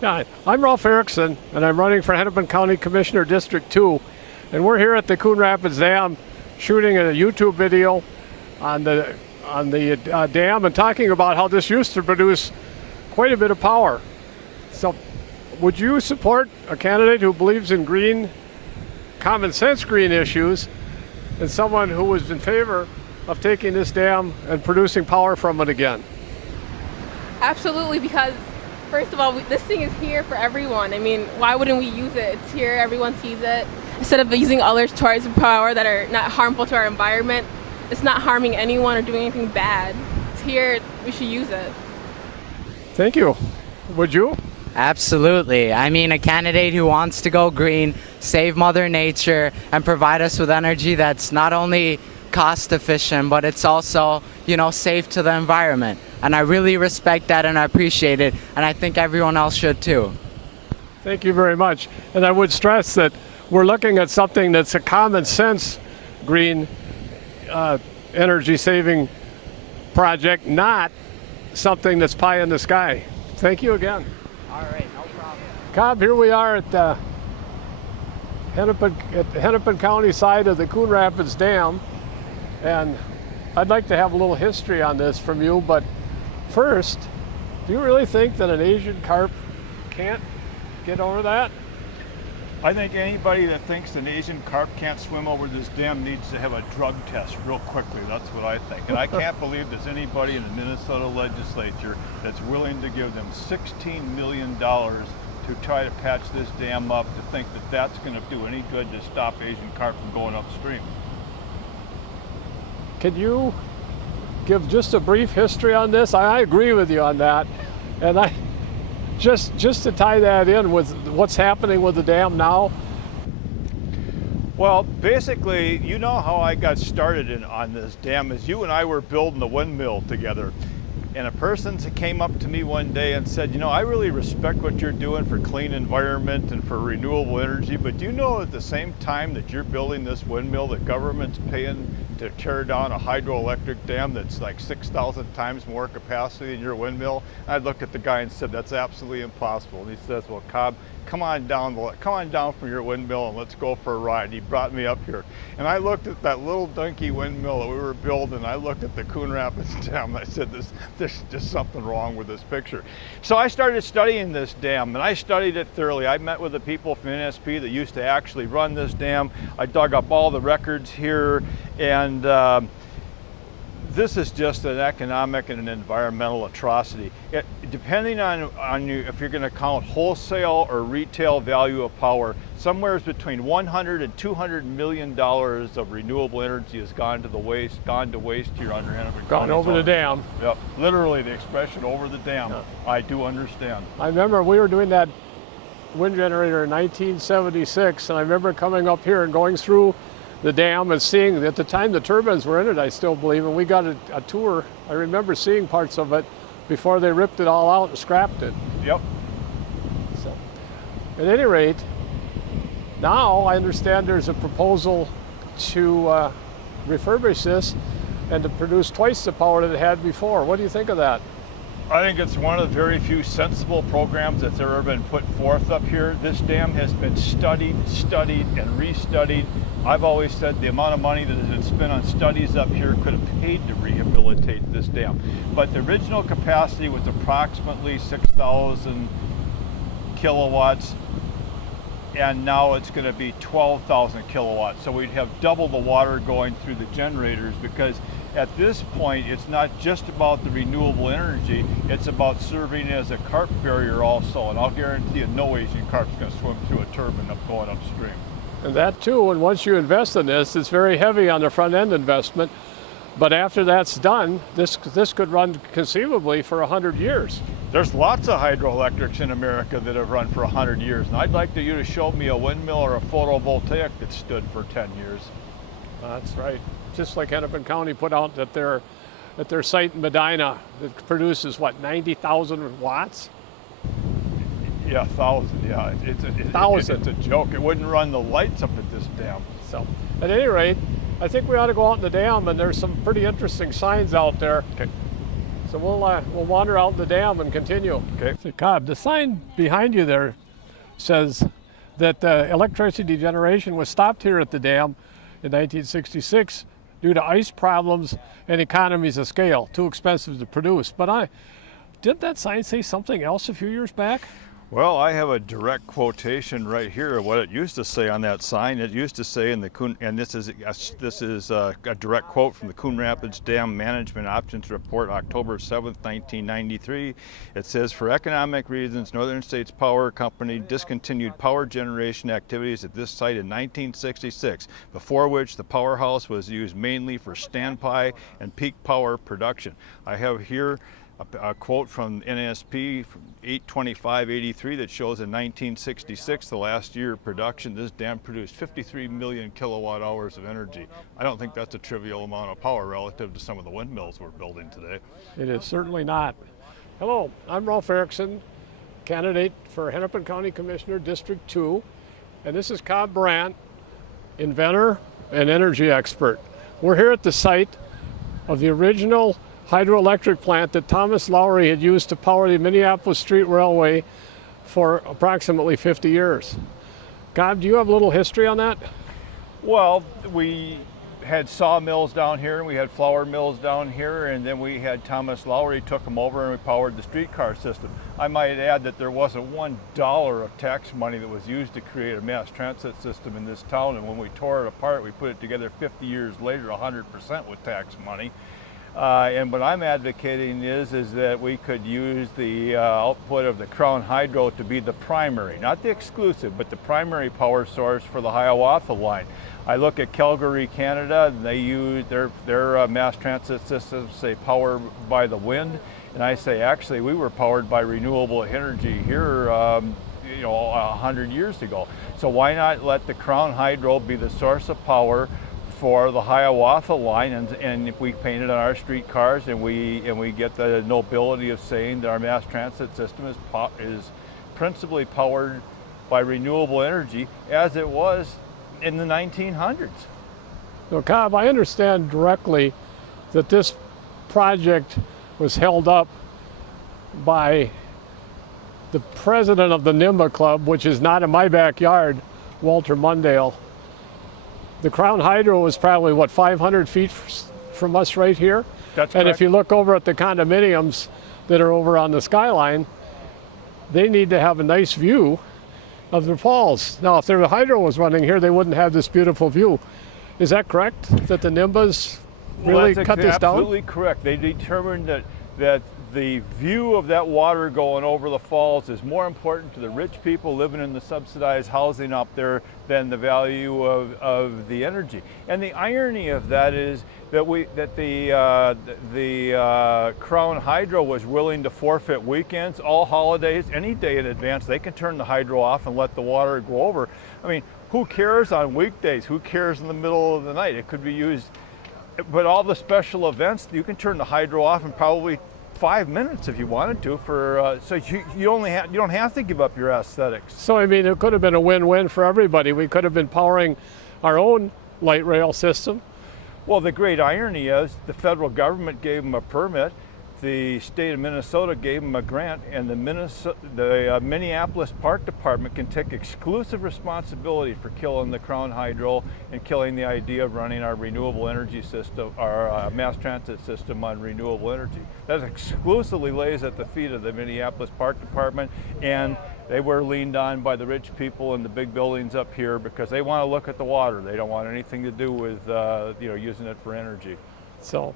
Yeah, I'm Rolf Erickson, and I'm running for Hennepin County Commissioner District 2. And we're here at the Coon Rapids Dam shooting a YouTube video on the dam and talking about how this used to produce quite a bit of power. So would you support a candidate who believes in green, common sense green issues, and someone who was in favor of taking this dam and producing power from it again? Absolutely, because first of all, this thing is here for everyone. I mean, why wouldn't we use it? It's here, everyone sees it. Instead of using other sources of power that are not harmful to our environment, it's not harming anyone or doing anything bad. It's here, we should use it. Thank you. Would you? Absolutely. I mean, a candidate who wants to go green, save Mother Nature, and provide us with energy that's not only cost efficient, but it's also, safe to the environment. And I really respect that and I appreciate it, and I think everyone else should too. Thank you very much. And I would stress that we're looking at something that's a common sense green energy saving project, not something that's pie in the sky. Thank you again. All right, no problem. Cobb, here we are at the Hennepin County side of the Coon Rapids Dam, and I'd like to have a little history on this from you, but first, do you really think that an Asian carp can't get over that? I think anybody that thinks an Asian carp can't swim over this dam needs to have a drug test real quickly. That's what I think. And I can't believe there's anybody in the Minnesota legislature that's willing to give them $16 million to try to patch this dam up, to think that that's going to do any good to stop Asian carp from going upstream. Can you give just a brief history on this? I agree with you on that. And I just to tie that in with what's happening with the dam now. Well, basically, you know how I got started on this dam is you and I were building the windmill together. And a person came up to me one day and said, I really respect what you're doing for clean environment and for renewable energy, but do you know at the same time that you're building this windmill, the government's paying to tear down a hydroelectric dam that's like 6,000 times more capacity than your windmill? And I looked at the guy and said, that's absolutely impossible. And he says, well, Cobb, come on down from your windmill and let's go for a ride. He brought me up here. And I looked at that little dinky windmill that we were building. I looked at the Coon Rapids Dam and I said, there's just something wrong with this picture. So I started studying this dam, and I studied it thoroughly. I met with the people from NSP that used to actually run this dam. I dug up all the records here, and this is just an economic and an environmental atrocity. Depending on you, if you're going to count wholesale or retail value of power, somewhere between $100 and $200 million of renewable energy has gone to waste here under Hennepin County. Gone over the dam. Yep, literally the expression "over the dam." Yeah. I do understand. I remember we were doing that wind generator in 1976, and I remember coming up here and going through the dam and seeing, at the time the turbines were in it, I still believe, and we got a tour. I remember seeing parts of it before they ripped it all out and scrapped it. Yep. So, at any rate, now I understand there's a proposal to refurbish this and to produce twice the power that it had before. What do you think of that? I think it's one of the very few sensible programs that's ever been put forth up here. This dam has been studied, and restudied. I've always said the amount of money that has been spent on studies up here could have paid to rehabilitate this dam. But the original capacity was approximately 6,000 kilowatts, and now it's going to be 12,000 kilowatts. So we'd have double the water going through the generators, because at this point, it's not just about the renewable energy, it's about serving as a carp barrier also. And I'll guarantee you no Asian carp's going to swim through a turbine going upstream. And that too, and once you invest in this, it's very heavy on the front end investment. But after that's done, this could run conceivably for 100 years. There's lots of hydroelectrics in America that have run for 100 years. And I'd like you to show me a windmill or a photovoltaic that stood for 10 years. That's right. Just like Hennepin County put out at their site in Medina that produces, what, 90,000 watts? Yeah, 1,000, yeah. It's a joke. It wouldn't run the lights up at this dam. So, at any rate, I think we ought to go out in the dam, and there's some pretty interesting signs out there. Okay. So we'll wander out the dam and continue. Okay. So Cobb, the sign behind you there says that electricity generation was stopped here at the dam in 1966 due to ice problems and economies of scale, too expensive to produce. But didn't that sign say something else a few years back? Well, I have a direct quotation right here of what it used to say on that sign. It used to say in the Coon, and this is a direct quote from the Coon Rapids Dam Management Options Report, October 7th, 1993. It says, for economic reasons, Northern States Power Company discontinued power generation activities at this site in 1966, before which the powerhouse was used mainly for standby and peak power production. I have here a quote from NSP from 8/25/83 that shows in 1966, the last year of production, this dam produced 53 million kilowatt hours of energy. I don't think that's a trivial amount of power relative to some of the windmills we're building today. It is certainly not. Hello, I'm Rolf Erickson, candidate for Hennepin County Commissioner, District 2, and this is Cobb Burandt, inventor and energy expert. We're here at the site of the original hydroelectric plant that Thomas Lowry had used to power the Minneapolis Street Railway for approximately 50 years. Cobb, do you have a little history on that? Well, we had sawmills down here, and we had flour mills down here, and then we had Thomas Lowry took them over and we powered the streetcar system. I might add that there wasn't $1 of tax money that was used to create a mass transit system in this town, and when we tore it apart, we put it together 50 years later, 100% with tax money. And what I'm advocating is that we could use the output of the Crown Hydro to be the primary, not the exclusive, but the primary power source for the Hiawatha line. I look at Calgary, Canada, and they use their mass transit systems, say, powered by the wind, and I say, actually, we were powered by renewable energy here 100 years ago. So why not let the Crown Hydro be the source of power for the Hiawatha line, and if we paint it on our streetcars, and we get the nobility of saying that our mass transit system is principally powered by renewable energy, as it was in the 1900s. So Cobb, I understand directly that this project was held up by the president of the NIMBA Club, which is not in my backyard, Walter Mundale. The Crown Hydro is probably, 500 feet from us right here? That's correct. And if you look over at the condominiums that are over on the skyline, they need to have a nice view of the falls. Now, if the hydro was running here, they wouldn't have this beautiful view. Is that correct, that the NIMBAs really cut this down? Absolutely correct. They determined that the view of that water going over the falls is more important to the rich people living in the subsidized housing up there than the value of the energy. And the irony of that is that the Crown Hydro was willing to forfeit weekends, all holidays, any day in advance. They can turn the hydro off and let the water go over. I mean, who cares on weekdays? Who cares in the middle of the night? It could be used, but all the special events, you can turn the hydro off in probably 5 minutes if you wanted to. So you don't have to give up your aesthetics. So I mean, it could have been a win-win for everybody. We could have been powering our own light rail system. Well, the great irony is the federal government gave them a permit, the state of Minnesota gave them a grant, and the Minneapolis Park Department can take exclusive responsibility for killing the Crown Hydro and killing the idea of running our renewable energy system, our mass transit system on renewable energy. That exclusively lays at the feet of the Minneapolis Park Department, and they were leaned on by the rich people in the big buildings up here because they want to look at the water. They don't want anything to do with using it for energy. So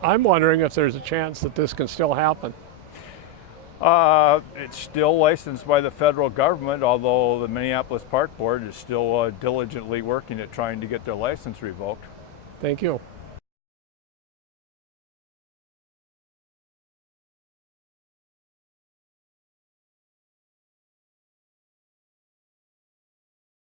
I'm wondering if there's a chance that this can still happen. It's still licensed by the federal government, although the Minneapolis Park Board is still diligently working at trying to get their license revoked. Thank you.